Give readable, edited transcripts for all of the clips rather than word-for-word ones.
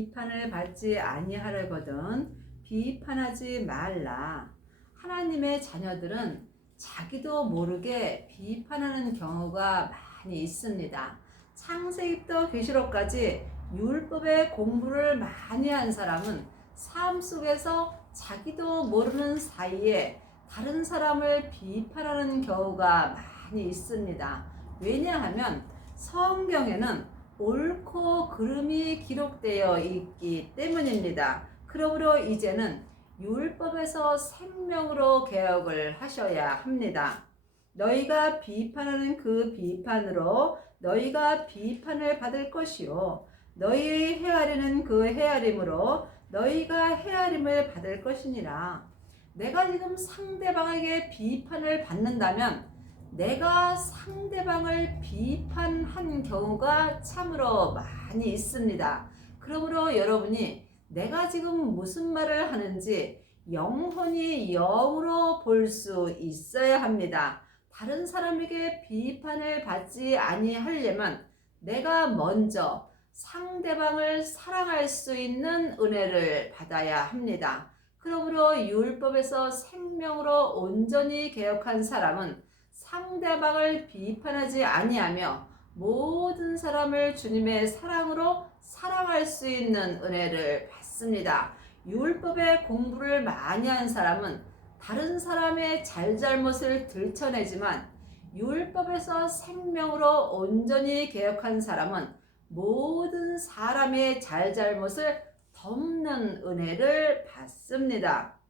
비판을 받지 아니하려거든 비판하지 말라. 하나님의 자녀들은 자기도 모르게 비판하는 경우가 많이 있습니다. 창세기부터 계시록까지 율법의 공부를 많이 한 사람은 삶 속에서 자기도 모르는 사이에 다른 사람을 비판하는 경우가 많이 있습니다. 왜냐하면 성경에는 옳고 그름이 기록되어 있기 때문입니다. 그러므로 이제는 율법에서 생명으로 개혁을 하셔야 합니다. 너희가 비판하는 그 비판으로 너희가 비판을 받을 것이요 너희의 헤아리는 그 헤아림으로 너희가 헤아림을 받을 것이니라. 내가 지금 상대방에게 비판을 받는다면 내가 상대방을 비판한 경우가 참으로 많이 있습니다. 그러므로 여러분이 내가 지금 무슨 말을 하는지 영혼이 영으로 볼 수 있어야 합니다. 다른 사람에게 비판을 받지 아니하려면 내가 먼저 상대방을 사랑할 수 있는 은혜를 받아야 합니다. 그러므로 율법에서 생명으로 온전히 개혁한 사람은 상대방을 비판하지 아니하며 모든 사람을 주님의 사랑으로 사랑할 수 있는 은혜를 받습니다. 율법의 공부를 많이 한 사람은 다른 사람의 잘잘못을 들춰내지만 율법에서 생명으로 온전히 개혁한 사람은 모든 사람의 잘잘못을 덮는 은혜를 받습니다.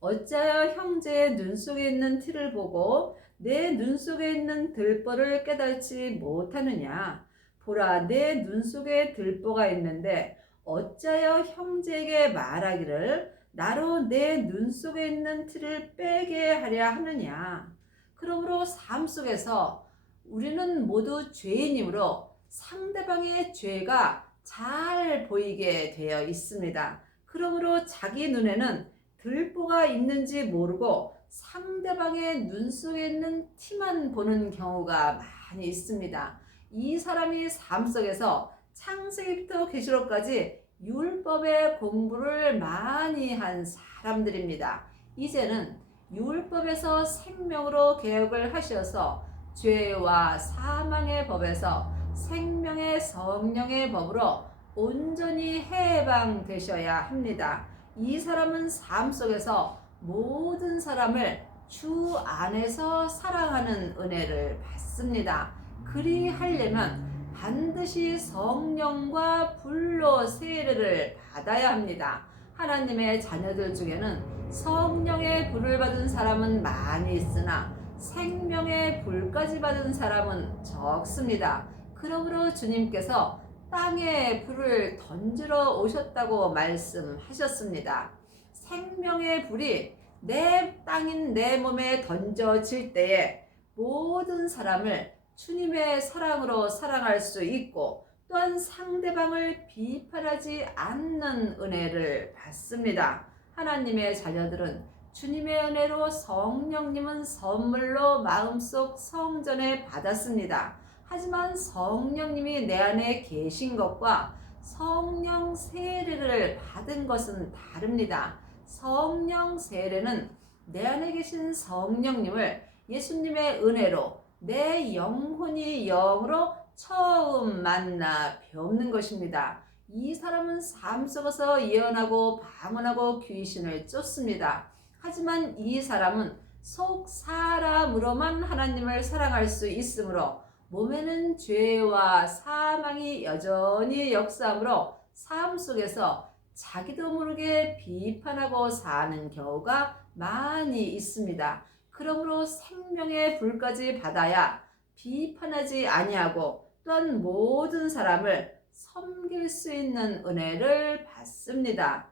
어찌하여 형제의 눈 속에 있는 티를 보고 내 눈 속에 있는 들보를 깨닫지 못하느냐? 보라, 내 눈 속에 들보가 있는데 어찌하여 형제에게 말하기를 나로 내 눈 속에 있는 티를 빼게 하려 하느냐? 그러므로 삶 속에서 우리는 모두 죄인이므로 상대방의 죄가 잘 보이게 되어 있습니다. 그러므로 자기 눈에는 들보가 있는지 모르고 상대방의 눈 속에 있는 티만 보는 경우가 많이 있습니다. 이 사람이 삶 속에서 창세기부터 계시록까지 율법의 공부를 많이 한 사람들입니다. 이제는 율법에서 생명으로 개혁을 하셔서 죄와 사망의 법에서 생명의 성령의 법으로 온전히 해방되셔야 합니다. 이 사람은 삶 속에서 모든 사람을 주 안에서 사랑하는 은혜를 받습니다. 그리하려면 반드시 성령과 불로 세례를 받아야 합니다. 하나님의 자녀들 중에는 성령의 불을 받은 사람은 많이 있으나 생명의 불까지 받은 사람은 적습니다. 그러므로 주님께서 땅에 불을 던지러 오셨다고 말씀하셨습니다. 생명의 불이 내 땅인 내 몸에 던져질 때에 모든 사람을 주님의 사랑으로 사랑할 수 있고 또한 상대방을 비판하지 않는 은혜를 받습니다. 하나님의 자녀들은 주님의 은혜로 성령님은 선물로 마음속 성전에 받았습니다. 하지만 성령님이 내 안에 계신 것과 성령 세례를 받은 것은 다릅니다. 성령 세례는 내 안에 계신 성령님을 예수님의 은혜로 내 영혼이 영으로 처음 만나 배우는 것입니다. 이 사람은 삶 속에서 예언하고 방언하고 귀신을 쫓습니다. 하지만 이 사람은 속 사람으로만 하나님을 사랑할 수 있으므로 몸에는 죄와 사망이 여전히 역사하므로 삶 속에서 자기도 모르게 비판하고 사는 경우가 많이 있습니다. 그러므로 생명의 불까지 받아야 비판하지 아니하고 또한 모든 사람을 섬길 수 있는 은혜를 받습니다.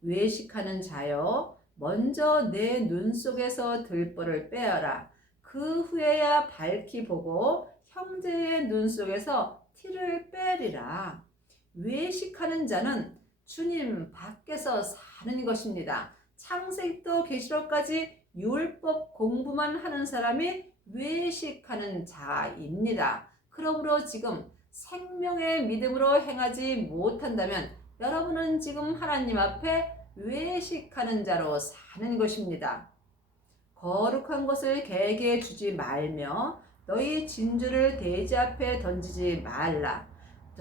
외식하는 자여, 먼저 내 눈 속에서 들보를 빼어라. 그 후에야 밝히 보고 형제의 눈 속에서 티를 빼리라. 외식하는 자는 주님 밖에서 사는 것입니다. 창세기부터 계시록까지 율법 공부만 하는 사람이 외식하는 자입니다. 그러므로 지금 생명의 믿음으로 행하지 못한다면 여러분은 지금 하나님 앞에 외식하는 자로 사는 것입니다. 거룩한 것을 개에게 주지 말며 너희 진주를 돼지 앞에 던지지 말라.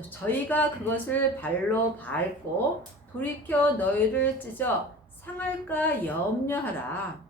저희가 그것을 발로 밟고 돌이켜 너희를 찢어 상할까 염려하라.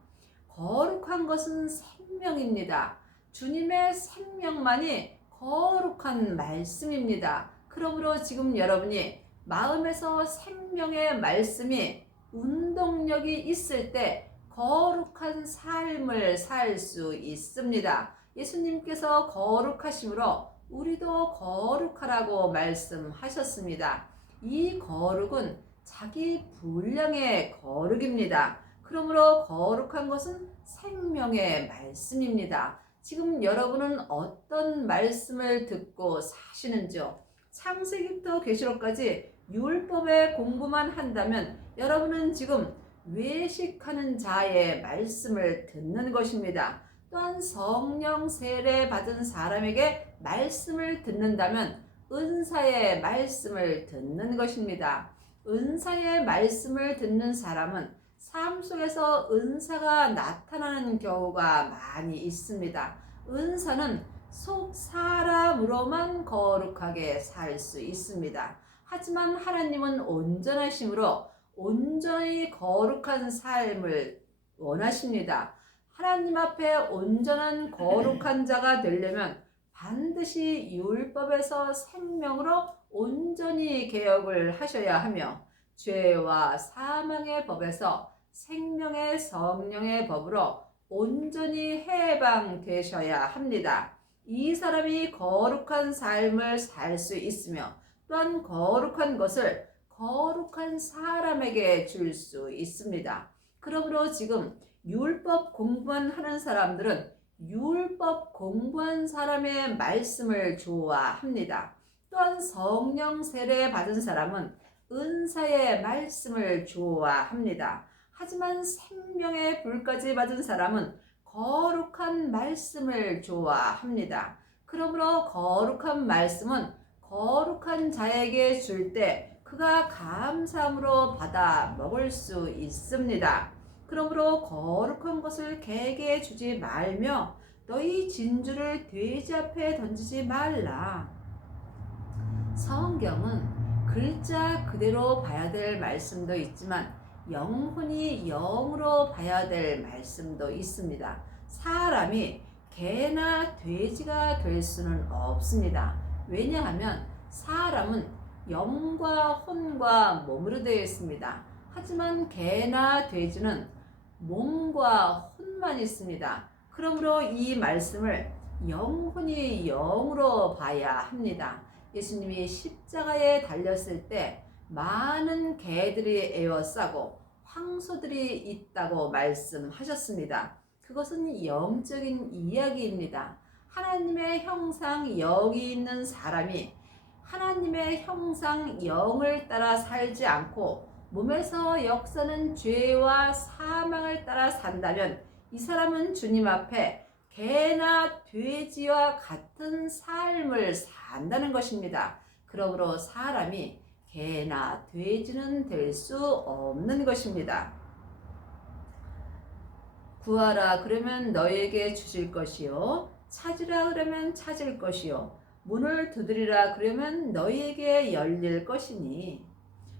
거룩한 것은 생명입니다. 주님의 생명만이 거룩한 말씀입니다. 그러므로 지금 여러분이 마음에서 생명의 말씀이 운동력이 있을 때 거룩한 삶을 살 수 있습니다. 예수님께서 거룩하심으로 우리도 거룩하라고 말씀하셨습니다. 이 거룩은 자기 분량의 거룩입니다. 그러므로 거룩한 것은 생명의 말씀입니다. 지금 여러분은 어떤 말씀을 듣고 사시는지요? 창세기부터 계시록까지 율법의 공부만 한다면 여러분은 지금 외식하는 자의 말씀을 듣는 것입니다. 또한 성령 세례 받은 사람에게 말씀을 듣는다면 은사의 말씀을 듣는 것입니다. 은사의 말씀을 듣는 사람은 삶 속에서 은사가 나타나는 경우가 많이 있습니다. 은사는 속 사람으로만 거룩하게 살 수 있습니다. 하지만 하나님은 온전하심으로 온전히 거룩한 삶을 원하십니다. 하나님 앞에 온전한 거룩한 자가 되려면 반드시 율법에서 생명으로 온전히 개혁을 하셔야 하며 죄와 사망의 법에서 생명의 성령의 법으로 온전히 해방되셔야 합니다. 이 사람이 거룩한 삶을 살 수 있으며 또한 거룩한 것을 거룩한 사람에게 줄 수 있습니다. 그러므로 지금 율법 공부만 하는 사람들은 율법 공부한 사람의 말씀을 좋아합니다. 또한 성령 세례 받은 사람은 은사의 말씀을 좋아합니다. 하지만 생명의 불까지 받은 사람은 거룩한 말씀을 좋아합니다. 그러므로 거룩한 말씀은 거룩한 자에게 줄 때 그가 감사함으로 받아 먹을 수 있습니다. 그러므로 거룩한 것을 개에게 주지 말며 너희 진주를 돼지 앞에 던지지 말라. 성경은 글자 그대로 봐야 될 말씀도 있지만 영혼이 영으로 봐야 될 말씀도 있습니다. 사람이 개나 돼지가 될 수는 없습니다. 왜냐하면 사람은 영과 혼과 몸으로 되어 있습니다. 하지만 개나 돼지는 몸과 혼만 있습니다. 그러므로 이 말씀을 영혼이 영으로 봐야 합니다. 예수님이 십자가에 달렸을 때 많은 개들이 에워싸고 황소들이 있다고 말씀하셨습니다. 그것은 영적인 이야기입니다. 하나님의 형상 영이 있는 사람이 하나님의 형상 영을 따라 살지 않고 몸에서 역사는 죄와 사망을 따라 산다면 이 사람은 주님 앞에 개나 돼지와 같은 삶을 산다는 것입니다. 그러므로 사람이 개나 돼지는 될 수 없는 것입니다. 구하라 그러면 너에게 주실 것이요 찾으라 그러면 찾을 것이요 문을 두드리라 그러면 너희에게 열릴 것이니.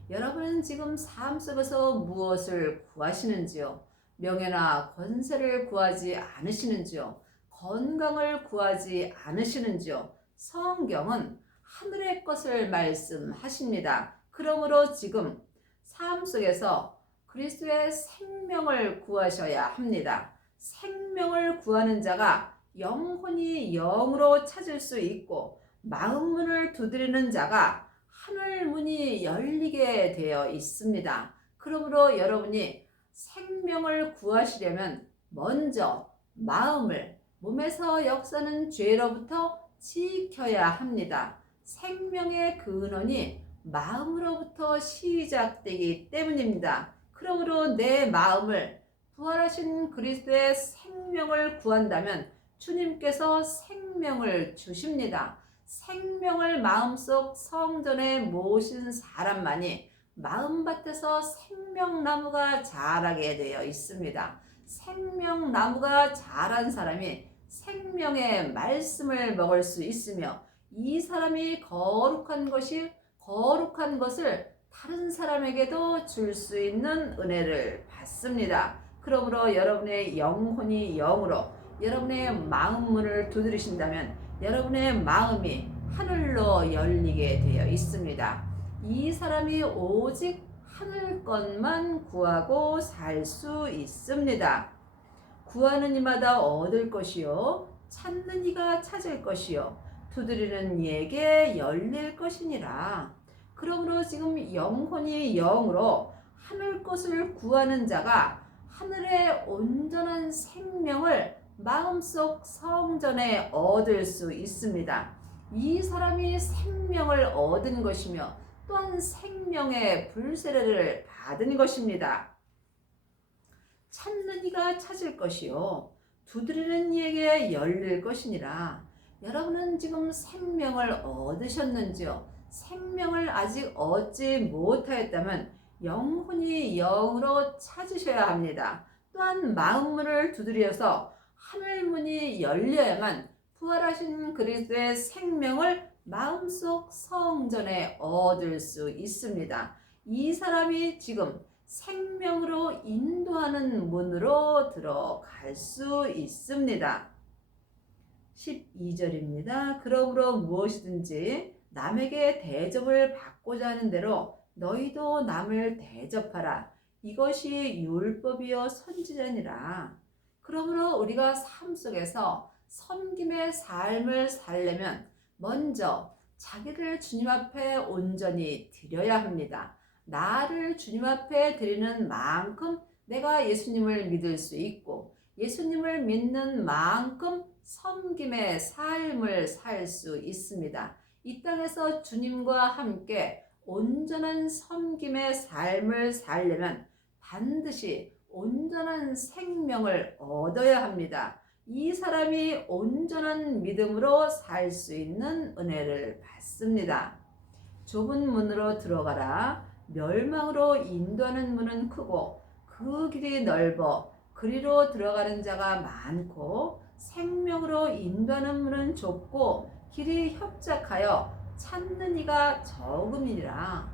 여러분은 지금 삶 속에서 무엇을 구하시는지요? 명예나 권세를 구하지 않으시는지요? 건강을 구하지 않으시는지요? 성경은 하늘의 것을 말씀하십니다. 그러므로 지금 삶 속에서 그리스도의 생명을 구하셔야 합니다. 생명을 구하는 자가 영혼이 영으로 찾을 수 있고 마음문을 두드리는 자가 하늘문이 열리게 되어 있습니다. 그러므로 여러분이 생명을 구하시려면 먼저 마음을 몸에서 역사는 죄로부터 지켜야 합니다. 생명의 근원이 마음으로부터 시작되기 때문입니다. 그러므로 내 마음을 부활하신 그리스도의 생명을 구한다면 주님께서 생명을 주십니다. 생명을 마음속 성전에 모신 사람만이 마음밭에서 생명나무가 자라게 되어 있습니다. 생명나무가 자란 사람이 생명의 말씀을 먹을 수 있으며 이 사람이 거룩한 것을 다른 사람에게도 줄 수 있는 은혜를 받습니다. 그러므로 여러분의 영혼이 영으로 여러분의 마음 문을 두드리신다면 여러분의 마음이 하늘로 열리게 되어 있습니다. 이 사람이 오직 하늘 것만 구하고 살 수 있습니다. 구하는 이마다 얻을 것이요 찾는 이가 찾을 것이요 두드리는 이에게 열릴 것이니라. 그러므로 지금 영혼이 영으로 하늘 것을 구하는 자가 하늘의 온전한 생명을 마음속 성전에 얻을 수 있습니다. 이 사람이 생명을 얻은 것이며 또한 생명의 불세례를 받은 것입니다. 찾는 이가 찾을 것이요 두드리는 이에게 열릴 것이니라. 여러분은 지금 생명을 얻으셨는지요? 생명을 아직 얻지 못하였다면 영혼이 영으로 찾으셔야 합니다. 또한 마음문을 두드려서 하늘문이 열려야만 부활하신 그리스도의 생명을 마음속 성전에 얻을 수 있습니다. 이 사람이 지금 생명으로 인도하는 문으로 들어갈 수 있습니다. 12절입니다. 그러므로 무엇이든지 남에게 대접을 받고자 하는 대로 너희도 남을 대접하라. 이것이 율법이요 선지자니라. 그러므로 우리가 삶 속에서 섬김의 삶을 살려면 먼저 자기를 주님 앞에 온전히 드려야 합니다. 나를 주님 앞에 드리는 만큼 내가 예수님을 믿을 수 있고 예수님을 믿는 만큼 섬김의 삶을 살 수 있습니다. 이 땅에서 주님과 함께 온전한 섬김의 삶을 살려면 반드시 온전한 생명을 얻어야 합니다. 이 사람이 온전한 믿음으로 살 수 있는 은혜를 받습니다. 좁은 문으로 들어가라. 멸망으로 인도하는 문은 크고 그 길이 넓어 그리로 들어가는 자가 많고 생명으로 인도하는 문은 좁고 길이 협착하여 찾는 이가 적음이니라.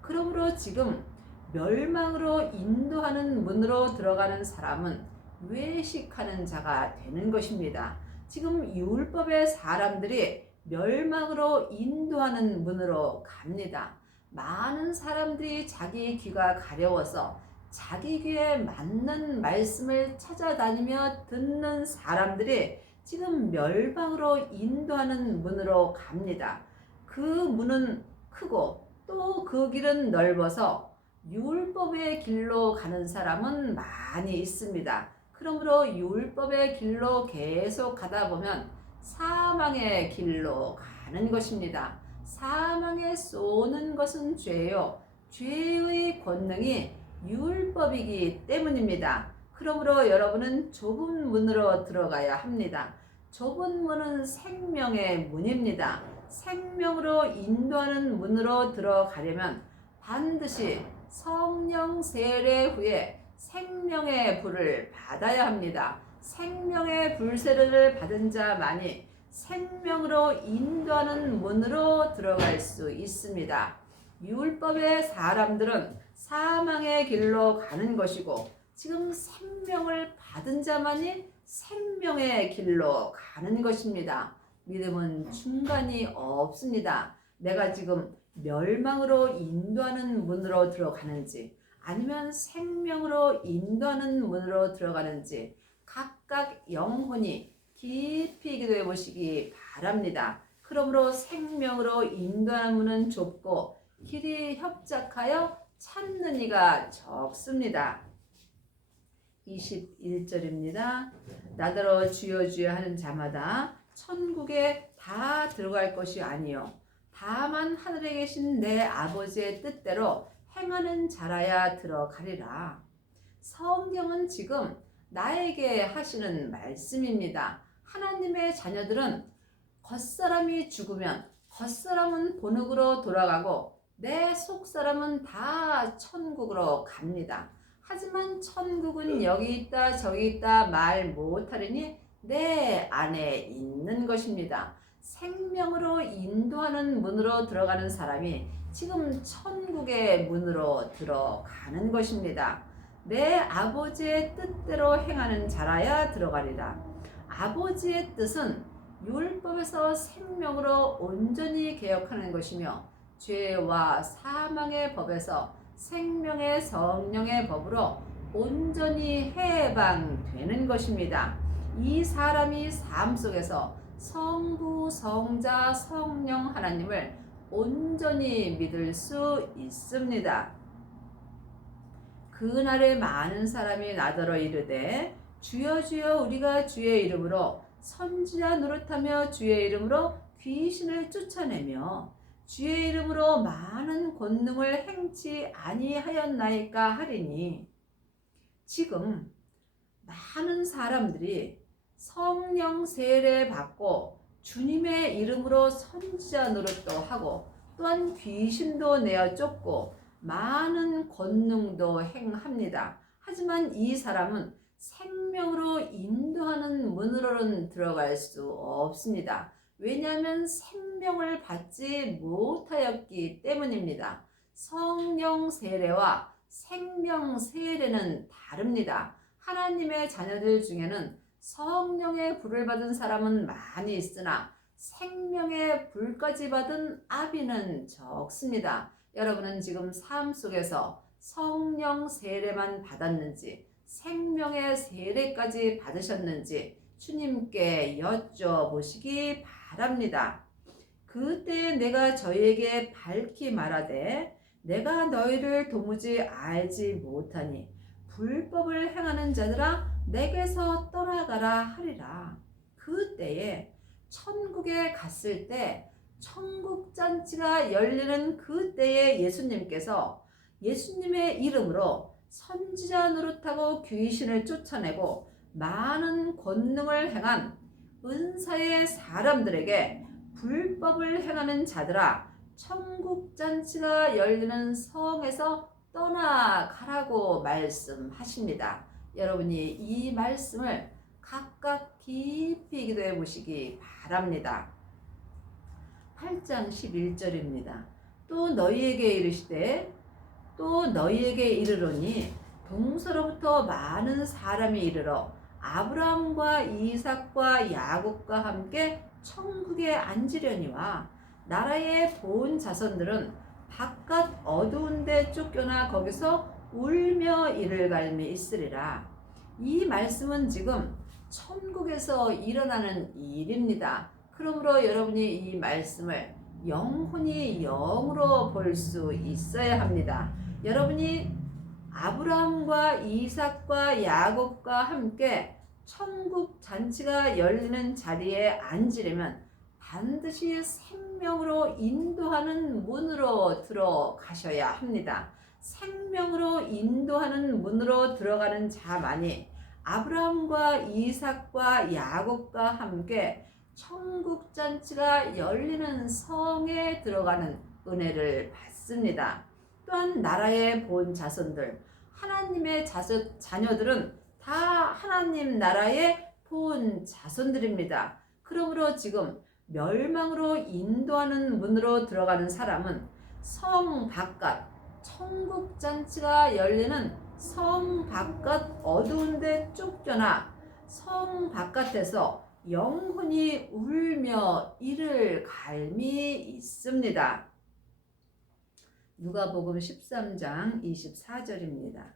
그러므로 지금 멸망으로 인도하는 문으로 들어가는 사람은 외식하는 자가 되는 것입니다. 지금 율법의 사람들이 멸망으로 인도하는 문으로 갑니다. 많은 사람들이 자기 귀가 가려워서 자기 귀에 맞는 말씀을 찾아다니며 듣는 사람들이 지금 멸망으로 인도하는 문으로 갑니다. 그 문은 크고 또 그 길은 넓어서 율법의 길로 가는 사람은 많이 있습니다. 그러므로 율법의 길로 계속 가다 보면 사망의 길로 가는 것입니다. 사망에 쏘는 것은 죄요. 죄의 권능이 율법이기 때문입니다. 그러므로 여러분은 좁은 문으로 들어가야 합니다. 좁은 문은 생명의 문입니다. 생명으로 인도하는 문으로 들어가려면 반드시 성령 세례 후에 생명의 불을 받아야 합니다. 생명의 불세례를 받은 자만이 생명으로 인도하는 문으로 들어갈 수 있습니다. 율법의 사람들은 사망의 길로 가는 것이고 지금 생명을 받은 자만이 생명의 길로 가는 것입니다. 믿음은 중간이 없습니다. 내가 지금 멸망으로 인도하는 문으로 들어가는지 아니면 생명으로 인도하는 문으로 들어가는지 각각 영혼이 깊이 기도해 보시기 바랍니다. 그러므로 생명으로 인도하는 문은 좁고 길이 협착하여 찾는 이가 적습니다. 21절입니다. 나더러 주여 주여 하는 자마다 천국에 다 들어갈 것이 아니요 다만 하늘에 계신 내 아버지의 뜻대로 행하는 자라야 들어가리라. 성경은 지금 나에게 하시는 말씀입니다. 하나님의 자녀들은 겉사람이 죽으면 겉사람은 본흙으로 돌아가고 내 속사람은 다 천국으로 갑니다. 하지만 천국은 여기 있다 저기 있다 말 못하리니 내 안에 있는 것입니다. 생명으로 인도하는 문으로 들어가는 사람이 지금 천국의 문으로 들어가는 것입니다. 내 아버지의 뜻대로 행하는 자라야 들어가리라. 아버지의 뜻은 율법에서 생명으로 온전히 개혁하는 것이며 죄와 사망의 법에서 생명의 성령의 법으로 온전히 해방되는 것입니다. 이 사람이 삶 속에서 성부, 성자, 성령 하나님을 온전히 믿을 수 있습니다. 그날에 많은 사람이 나더러 이르되 주여 주여 우리가 주의 이름으로 선지자 노릇하며 주의 이름으로 귀신을 쫓아내며 주의 이름으로 많은 권능을 행치 아니하였나이까 하리니 지금 많은 사람들이 성령 세례 받고 주님의 이름으로 선지자 노릇도 하고 또한 귀신도 내어 쫓고 많은 권능도 행합니다. 하지만 이 사람은 생명으로 인도하는 문으로는 들어갈 수 없습니다. 왜냐하면 생명을 받지 못하였기 때문입니다. 성령 세례와 생명 세례는 다릅니다. 하나님의 자녀들 중에는 성령의 불을 받은 사람은 많이 있으나 생명의 불까지 받은 아비는 적습니다. 여러분은 지금 삶 속에서 성령 세례만 받았는지 생명의 세례까지 받으셨는지 주님께 여쭤보시기 바랍니다. 그때 내가 저희에게 밝히 말하되 내가 너희를 도무지 알지 못하니 불법을 행하는 자들아 내게서 떠나가라 하리라. 그때에 천국에 갔을 때 천국 잔치가 열리는 그때에 예수님께서 예수님의 이름으로 선지자 노릇하고 귀신을 쫓아내고 많은 권능을 행한 은사의 사람들에게 불법을 행하는 자들아 천국 잔치가 열리는 성에서 떠나가라고 말씀하십니다. 여러분이 이 말씀을 각각 깊이 기도해 보시기 바랍니다. 8장 11절입니다. 또 너희에게 이르시되 또 너희에게 이르노니 동서로부터 많은 사람이 이르러 아브라함과 이삭과 야곱과 함께 천국에 앉으려니와 나라의 본 자손들은 바깥 어두운 데 쫓겨나 거기서 울며 이를 갈미 있으리라. 이 말씀은 지금 천국에서 일어나는 일입니다. 그러므로 여러분이 이 말씀을 영혼이 영으로 볼 수 있어야 합니다. 여러분이 아브라함과 이삭과 야곱과 함께 천국 잔치가 열리는 자리에 앉으려면 반드시 생명으로 인도하는 문으로 들어가셔야 합니다. 생명으로 인도하는 문으로 들어가는 자만이 아브라함과 이삭과 야곱과 함께 천국 잔치가 열리는 성에 들어가는 은혜를 받습니다. 또한 나라의 본 자손들, 하나님의 자녀들은 다 하나님 나라의 본 자손들입니다. 그러므로 지금 멸망으로 인도하는 문으로 들어가는 사람은 성 바깥, 천국 잔치가 열리는 성 바깥 어두운 데 쫓겨나 성 바깥에서 영혼이 울며 이를 갈미 있습니다. 누가복음 13장 24절입니다.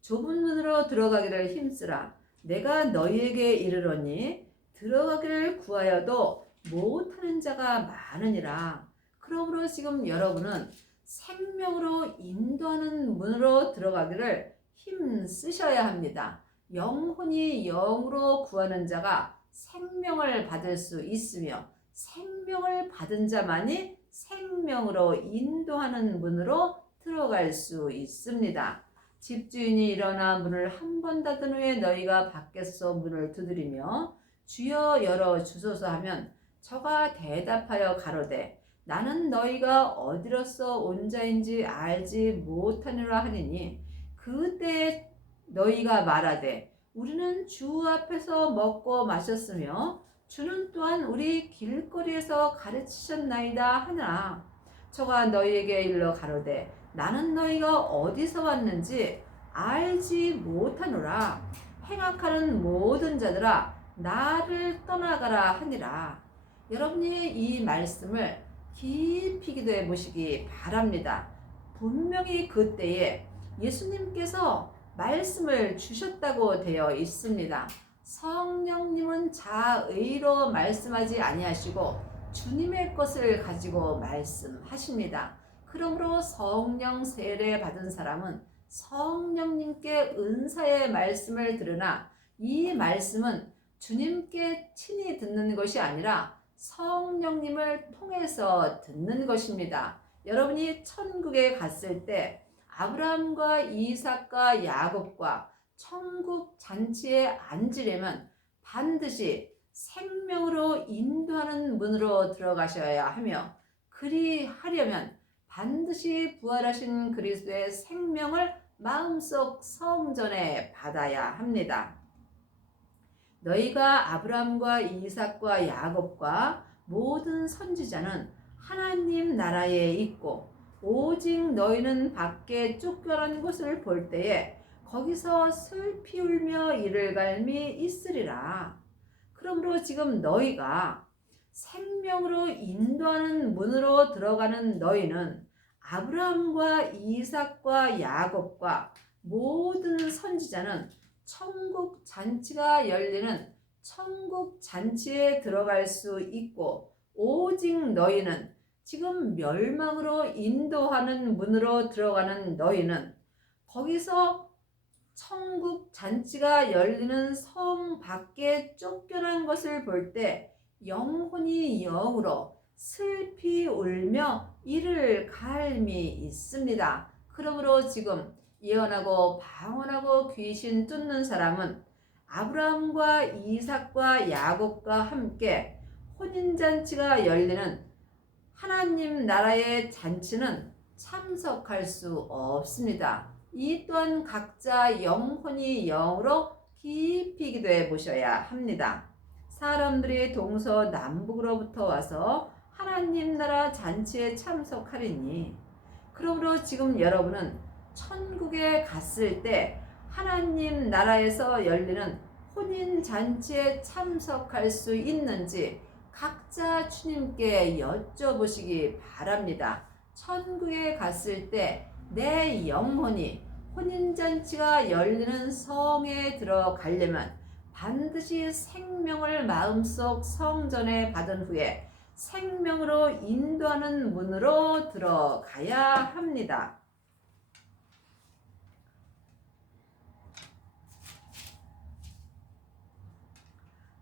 좁은 문으로 들어가기를 힘쓰라. 내가 너희에게 이르노니 들어가기를 구하여도 못하는 자가 많으니라. 그러므로 지금 여러분은 생명으로 인도하는 문으로 들어가기를 힘쓰셔야 합니다. 영혼이 영으로 구하는 자가 생명을 받을 수 있으며 생명을 받은 자만이 생명으로 인도하는 문으로 들어갈 수 있습니다. 집주인이 일어나 문을 한 번 닫은 후에 너희가 밖에서 문을 두드리며 주여 열어 주소서 하면 저가 대답하여 가로되 나는 너희가 어디로서 온 자인지 알지 못하느라 하니니 그때 너희가 말하되 우리는 주 앞에서 먹고 마셨으며 주는 또한 우리 길거리에서 가르치셨나이다 하나 저가 너희에게 일러 가로되 나는 너희가 어디서 왔는지 알지 못하노라 행악하는 모든 자들아 나를 떠나가라 하니라. 여러분이 이 말씀을 깊이 기도해 보시기 바랍니다. 분명히 그때에 예수님께서 말씀을 주셨다고 되어 있습니다. 성령님은 자의로 말씀하지 아니하시고 주님의 것을 가지고 말씀하십니다. 그러므로 성령 세례 받은 사람은 성령님께 은사의 말씀을 들으나 이 말씀은 주님께 친히 듣는 것이 아니라 성령님을 통해서 듣는 것입니다. 여러분이 천국에 갔을 때 아브라함과 이삭과 야곱과 천국 잔치에 앉으려면 반드시 생명으로 인도하는 문으로 들어가셔야 하며 그리하려면 반드시 부활하신 그리스도의 생명을 마음속 성전에 받아야 합니다. 너희가 아브라함과 이삭과 야곱과 모든 선지자는 하나님 나라에 있고 오직 너희는 밖에 쫓겨난 것을 볼 때에 거기서 슬피 울며 이를 갈미 있으리라. 그러므로 지금 너희가 생명으로 인도하는 문으로 들어가는 너희는 아브라함과 이삭과 야곱과 모든 선지자는 천국 잔치가 열리는 천국 잔치에 들어갈 수 있고 오직 너희는 지금 멸망으로 인도하는 문으로 들어가는 너희는 거기서 천국 잔치가 열리는 성 밖에 쫓겨난 것을 볼 때 영혼이 영으로 슬피 울며 이를 갈미 있습니다. 그러므로 지금 예언하고 방언하고 귀신 쫓는 사람은 아브라함과 이삭과 야곱과 함께 혼인잔치가 열리는 하나님 나라의 잔치는 참석할 수 없습니다. 이 또한 각자 영혼이 영으로 깊이 기도해 보셔야 합니다. 사람들이 동서남북으로부터 와서 하나님 나라 잔치에 참석하리니 그러므로 지금 여러분은 천국에 갔을 때 하나님 나라에서 열리는 혼인 잔치에 참석할 수 있는지 각자 주님께 여쭤보시기 바랍니다. 천국에 갔을 때 내 영혼이 혼인잔치가 열리는 성에 들어가려면 반드시 생명을 마음속 성전에 받은 후에 생명으로 인도하는 문으로 들어가야 합니다.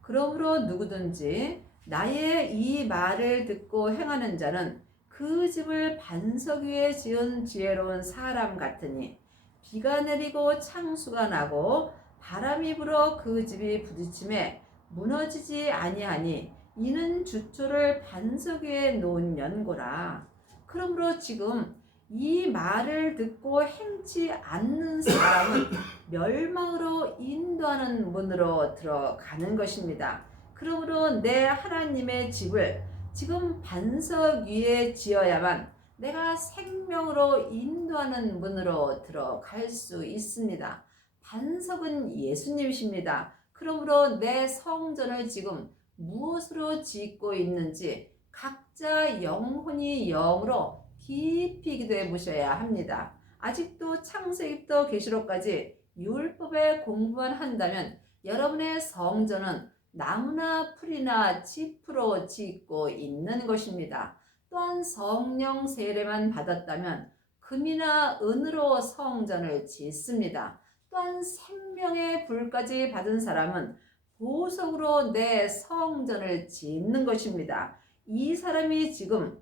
그러므로 누구든지 나의 이 말을 듣고 행하는 자는 그 집을 반석 위에 지은 지혜로운 사람 같으니 비가 내리고 창수가 나고 바람이 불어 그 집이 부딪힘에 무너지지 아니하니 이는 주초를 반석 위에 놓은 연고라. 그러므로 지금 이 말을 듣고 행치 않는 사람은 멸망으로 인도하는 문으로 들어가는 것입니다. 그러므로 내 하나님의 집을 지금 반석 위에 지어야만 내가 생명으로 인도하는 문으로 들어갈 수 있습니다. 반석은 예수님이십니다. 그러므로 내 성전을 지금 무엇으로 짓고 있는지 각자 영혼이 영으로 깊이 기도해 보셔야 합니다. 아직도 창세기부터 계시록까지 율법의 공부만 한다면 여러분의 성전은 나무나 풀이나 짚으로 짓고 있는 것입니다. 또한 성령 세례만 받았다면 금이나 은으로 성전을 짓습니다. 또한 생명의 불까지 받은 사람은 보석으로 내 성전을 짓는 것입니다. 이 사람이 지금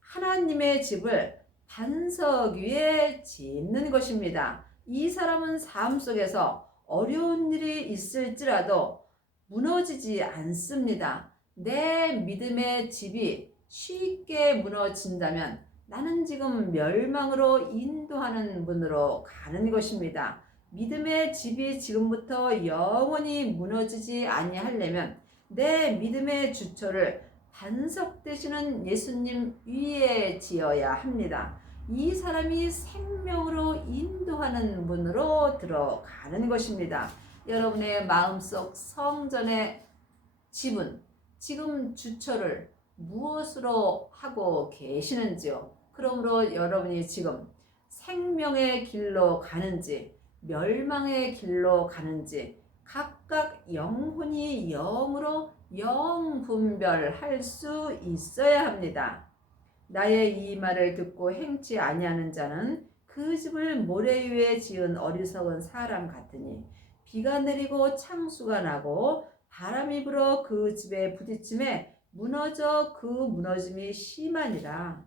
하나님의 집을 반석 위에 짓는 것입니다. 이 사람은 삶 속에서 어려운 일이 있을지라도 무너지지 않습니다. 내 믿음의 집이 쉽게 무너진다면 나는 지금 멸망으로 인도하는 문으로 가는 것입니다. 믿음의 집이 지금부터 영원히 무너지지 아니하려면 내 믿음의 주초를 반석 되시는 예수님 위에 지어야 합니다. 이 사람이 생명으로 인도하는 문으로 들어가는 것입니다. 여러분의 마음속 성전의 집은 지금 주초를 무엇으로 하고 계시는지요? 그러므로 여러분이 지금 생명의 길로 가는지 멸망의 길로 가는지 각각 영혼이 영으로 영분별할 수 있어야 합니다. 나의 이 말을 듣고 행치 아니하는 자는 그 집을 모래 위에 지은 어리석은 사람 같으니 비가 내리고 창수가 나고 바람이 불어 그 집에 부딪힘에 무너져 그 무너짐이 심하니라.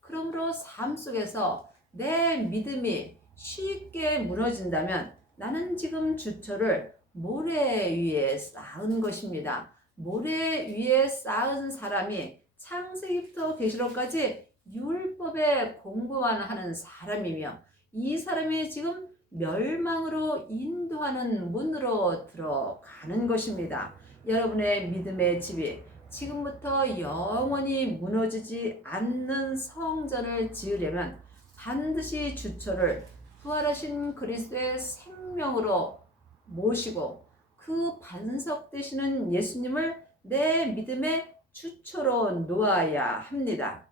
그러므로 삶 속에서 내 믿음이 쉽게 무너진다면 나는 지금 주초를 모래 위에 쌓은 것입니다. 모래 위에 쌓은 사람이 창세기부터 계시록까지 율법의 공부만 하는 사람이며 이 사람이 지금 멸망으로 인도하는 문으로 들어가는 것입니다. 여러분의 믿음의 집이 지금부터 영원히 무너지지 않는 성전을 지으려면 반드시 주초를 부활하신 그리스도의 생명으로 모시고 그 반석 되시는 예수님을 내 믿음의 주초로 놓아야 합니다.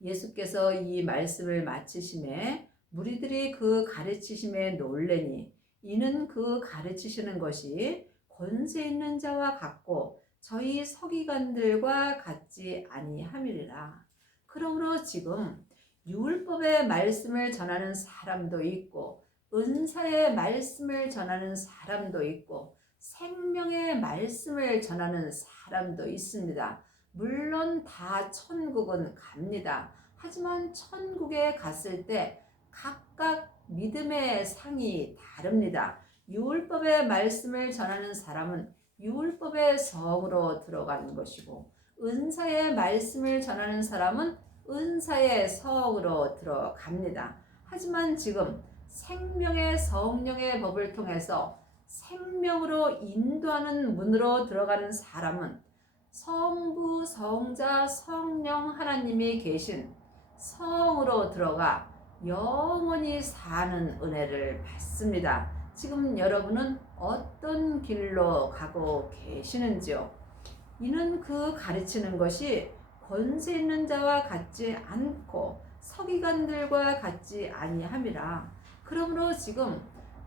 예수께서 이 말씀을 마치심에 무리들이 그 가르치심에 놀래니 이는 그 가르치시는 것이 권세 있는 자와 같고 저희 서기관들과 같지 아니함이리라. 그러므로 지금 율법의 말씀을 전하는 사람도 있고 은사의 말씀을 전하는 사람도 있고 생명의 말씀을 전하는 사람도 있습니다. 물론 다 천국은 갑니다. 하지만 천국에 갔을 때 각각 믿음의 상이 다릅니다. 율법의 말씀을 전하는 사람은 율법의 성으로 들어가는 것이고 은사의 말씀을 전하는 사람은 은사의 성으로 들어갑니다. 하지만 지금 생명의 성령의 법을 통해서 생명으로 인도하는 문으로 들어가는 사람은 성부, 성자, 성령 하나님이 계신 성으로 들어가 영원히 사는 은혜를 받습니다. 지금 여러분은 어떤 길로 가고 계시는지요? 이는 그 가르치는 것이 권세 있는 자와 같지 않고 서기관들과 같지 아니함이라. 그러므로 지금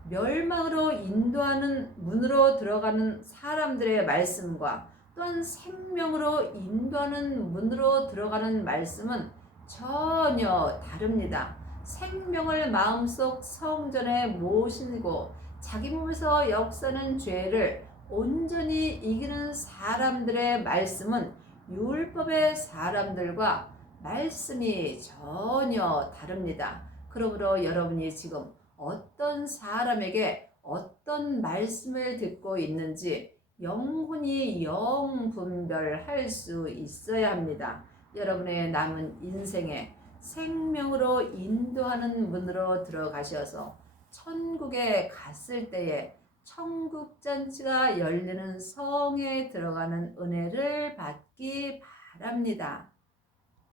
멸망으로 인도하는 문으로 들어가는 사람들의 말씀과 또한 생명으로 인도하는 문으로 들어가는 말씀은 전혀 다릅니다. 생명을 마음속 성전에 모시고 자기 몸에서 역사는 죄를 온전히 이기는 사람들의 말씀은 율법의 사람들과 말씀이 전혀 다릅니다. 그러므로 여러분이 지금 어떤 사람에게 어떤 말씀을 듣고 있는지 영혼이 영분별할 수 있어야 합니다. 여러분의 남은 인생에 생명으로 인도하는 문으로 들어가셔서 천국에 갔을 때에 천국 잔치가 열리는 성에 들어가는 은혜를 받기 바랍니다.